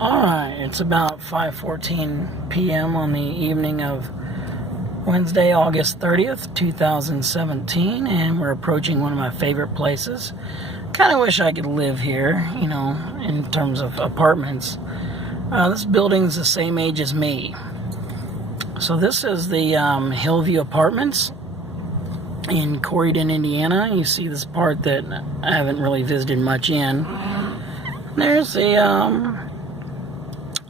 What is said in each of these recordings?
Alright, it's about 5:14 p.m. on the evening of Wednesday, August 30th, 2017, and we're approaching one of my favorite places. Kind of wish I could live here, you know, in terms of apartments. This building's the same age as me. So this is the Hillview Apartments in Corydon, Indiana. You see this part that I haven't really visited much in. There's the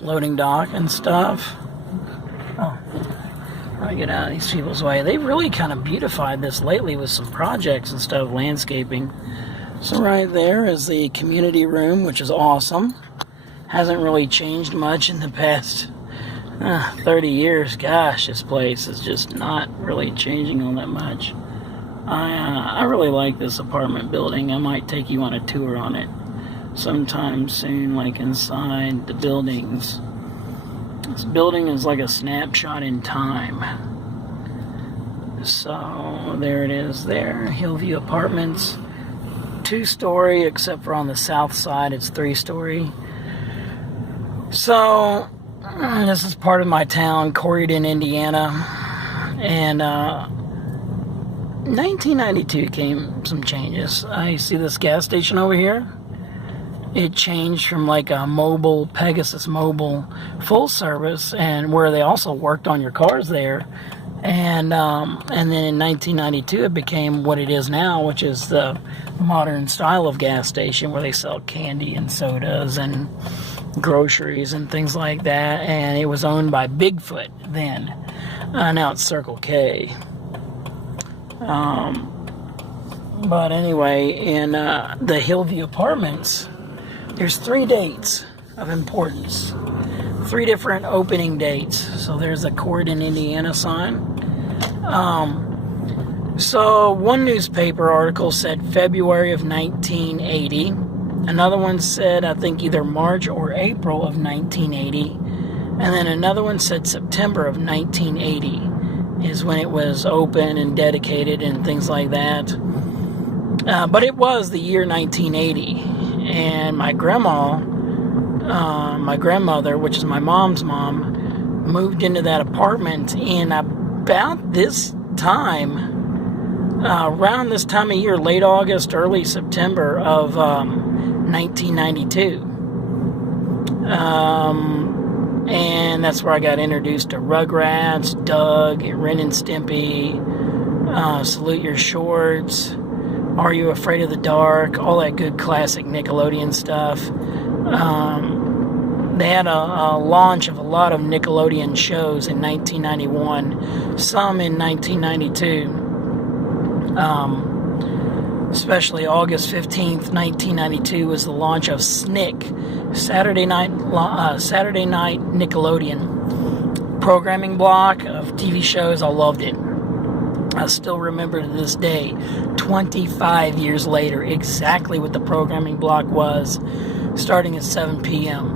loading dock and stuff. Oh, I get out of these people's way. They've really kind of beautified this lately with some projects and stuff, landscaping. So right there is the community room, which is awesome. Hasn't really changed much in the past 30 years. Gosh, this place is just not really changing all that much. I really like this apartment building. I might take you on a tour on it sometime soon, like inside the buildings. This building is like a snapshot in time. So there it is there, Hillview Apartments. 2-story, except for on the south side it's 3-story. So this is part of my town, Corydon, Indiana, and 1992 came some changes. I see this gas station over here. It changed from like a mobile, Pegasus mobile, full service, and where they also worked on your cars there. And then in 1992 it became what it is now, which is the modern style of gas station where they sell candy and sodas and groceries and things like that. And it was owned by Bigfoot then. Now it's Circle K. But anyway, in the Hillview Apartments, there's 3 dates of importance. 3 different opening dates. So there's the Corydon, Indiana sign. So one newspaper article said February of 1980. Another one said, I think, either March or April of 1980. And then another one said September of 1980 is when it was open and dedicated and things like that. But it was the year 1980. And my grandmother, which is my mom's mom, moved into that apartment in about this time, around this time of year, late August, early September of 1992. And that's where I got introduced to Rugrats, Doug, Ren and Stimpy, Salute Your Shorts, Are You Afraid of the Dark, all that good classic Nickelodeon stuff. They had a launch of a lot of Nickelodeon shows in 1991, some in 1992. Especially August 15th, 1992 was the launch of Snick, Saturday night Nickelodeon programming block of TV shows. I loved it. I still remember to this day, 25 years later, exactly what the programming block was, starting at 7 p.m.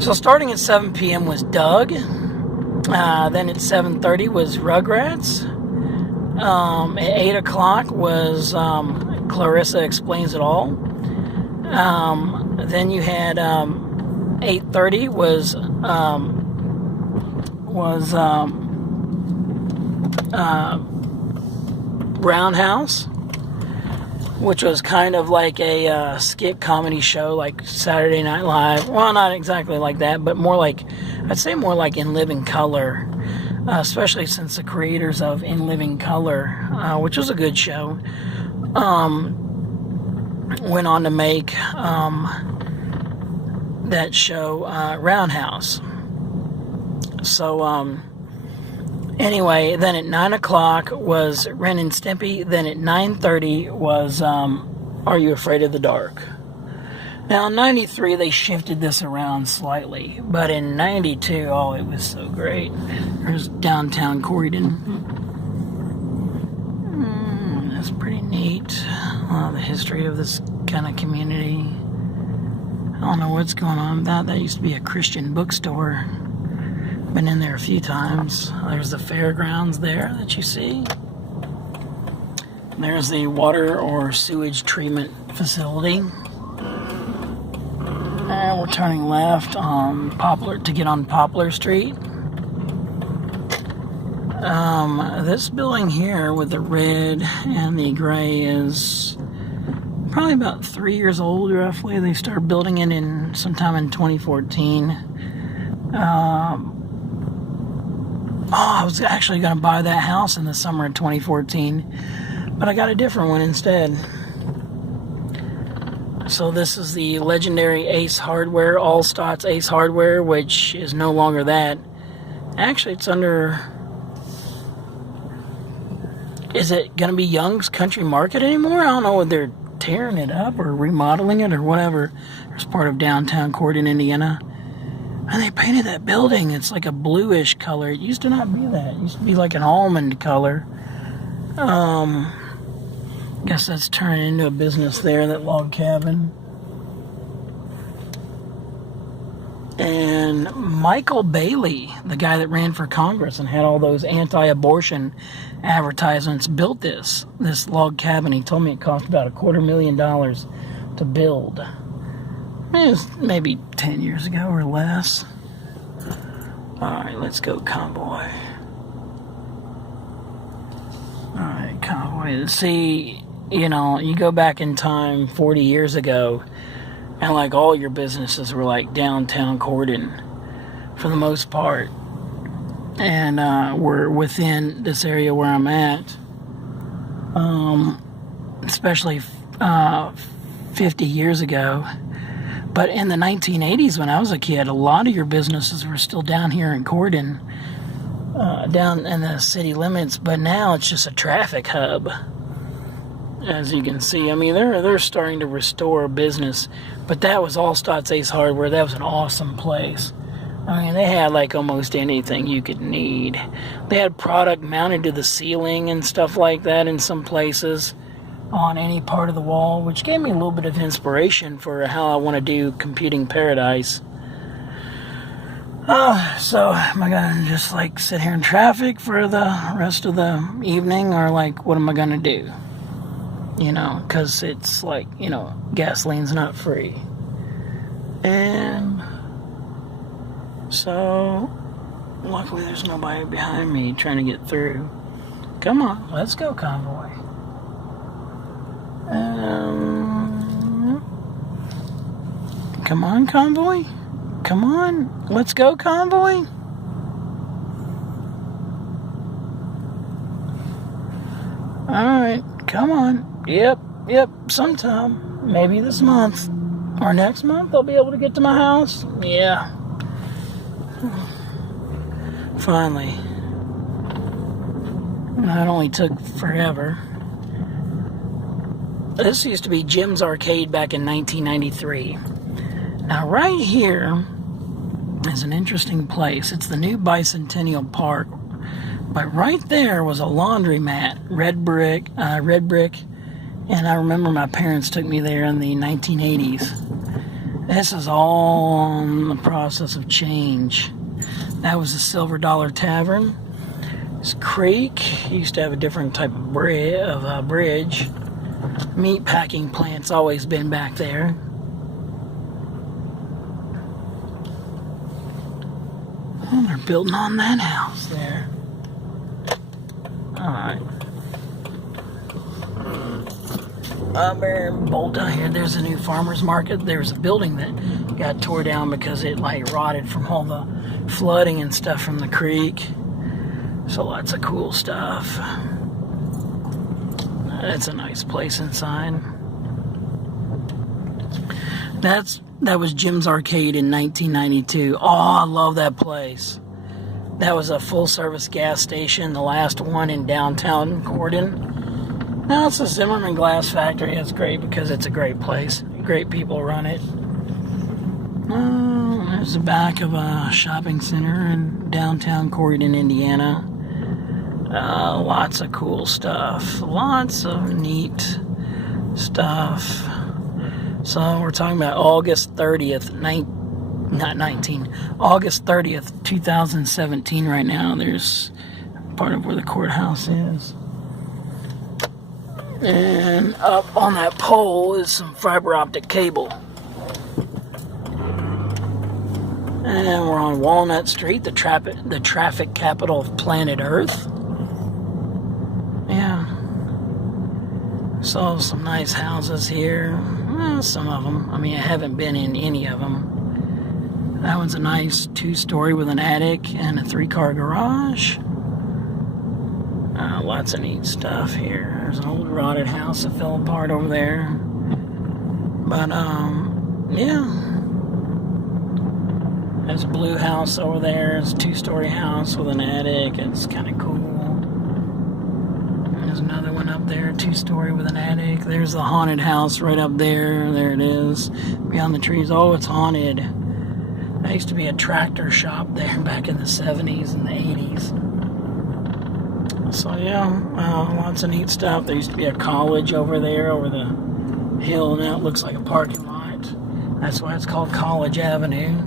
So starting at 7 p.m. was Doug. Then at 7:30 was Rugrats. At 8 o'clock was Clarissa Explains It All. Then you had 8:30 was Roundhouse, which was kind of like a skit comedy show like Saturday Night Live. Well, not exactly like that, but more like, I'd say more like In Living Color, especially since the creators of In Living Color, which was a good show, went on to make that show Roundhouse. So anyway, then at 9 o'clock was Ren and Stimpy. Then at 9:30 was Are You Afraid of the Dark? Now in 93 they shifted this around slightly, but in 92, oh, it was so great. There's downtown Corydon. That's pretty neat. The history of this kind of community. I don't know what's going on with that. That used to be a Christian bookstore. Been in there a few times. There's the fairgrounds there that you see. There's the water or sewage treatment facility. We're turning left on Poplar to get on Poplar Street. This building here with the red and the gray is probably about 3 years old, roughly. They started building it in sometime in 2014. I was actually going to buy that house in the summer of 2014, but I got a different one instead. So this is the legendary Ace Hardware, Allstott's Ace Hardware, which is no longer that. Actually, it's under... Is it going to be Young's Country Market anymore? I don't know whether they're tearing it up or remodeling it or whatever. It's part of downtown Corydon, Indiana. And they painted that building. It's like a bluish color. It used to not be that. It used to be like an almond color. Guess that's turning into a business there, that log cabin. And Michael Bailey, the guy that ran for Congress and had all those anti-abortion advertisements, built this log cabin. He told me it cost about $250,000 to build. It was maybe 10 years ago or less. Alright, let's go, convoy. Alright, convoy. See, you know, you go back in time 40 years ago, and like all your businesses were like downtown Corden for the most part. And we're within this area where I'm at. Especially 50 years ago. But in the 1980s, when I was a kid, a lot of your businesses were still down here in Corden, down in the city limits. But now it's just a traffic hub, as you can see. I mean, they're starting to restore business. But that was Allstott's Ace Hardware. That was an awesome place. I mean, they had like almost anything you could need. They had product mounted to the ceiling and stuff like that in some places, on any part of the wall, which gave me a little bit of inspiration for how I want to do Computing Paradise. So am I gonna just like sit here in traffic for the rest of the evening, or like what am I gonna do? You know, because it's like, you know, gasoline's not free. And so luckily there's nobody behind me trying to get through. Come on, let's go, convoy. Come on, convoy. Come on. Let's go, convoy. Alright, come on. Yep, sometime. Maybe this month. Or next month I'll be able to get to my house. Yeah. Finally. That only took forever. This used to be Jim's Arcade back in 1993. Now right here is an interesting place. It's the new Bicentennial Park. But right there was a laundromat, red brick. And I remember my parents took me there in the 1980s. This is all in the process of change. That was the Silver Dollar Tavern. This creek used to have a different type of bridge. Meat packing plant's always been back there. Oh, they're building on that house there. Alright. Bolt down here, there's a new farmer's market. There's a building that got tore down because it like rotted from all the flooding and stuff from the creek. So lots of cool stuff. That's a nice place inside. That was Jim's Arcade in 1992. Oh, I love that place. That was a full-service gas station, the last one in downtown Corden. Now it's a Zimmerman Glass Factory. It's great because it's a great place. Great people run it. Oh, there's the back of a shopping center in downtown Corydon, Indiana. Lots of cool stuff. Lots of neat stuff. So we're talking about August 30th, August 30th, 2017 right now. There's part of where the courthouse is. And up on that pole is some fiber optic cable. And we're on Walnut Street, the traffic capital of planet Earth. Yeah. So some nice houses here. Well, some of them. I mean, I haven't been in any of them. That one's a nice 2-story with an attic and a 3-car garage. Lots of neat stuff here. There's an old rotted house that fell apart over there. But, yeah. There's a blue house over there. It's a 2-story house with an attic. It's kind of cool. There's another one up there, 2-story with an attic. There's the haunted house right up there. There it is. Beyond the trees. Oh, it's haunted. There used to be a tractor shop there back in the 70s and the 80s. So, yeah, lots of neat stuff. There used to be a college over there, over the hill. Now it looks like a parking lot. That's why it's called College Avenue.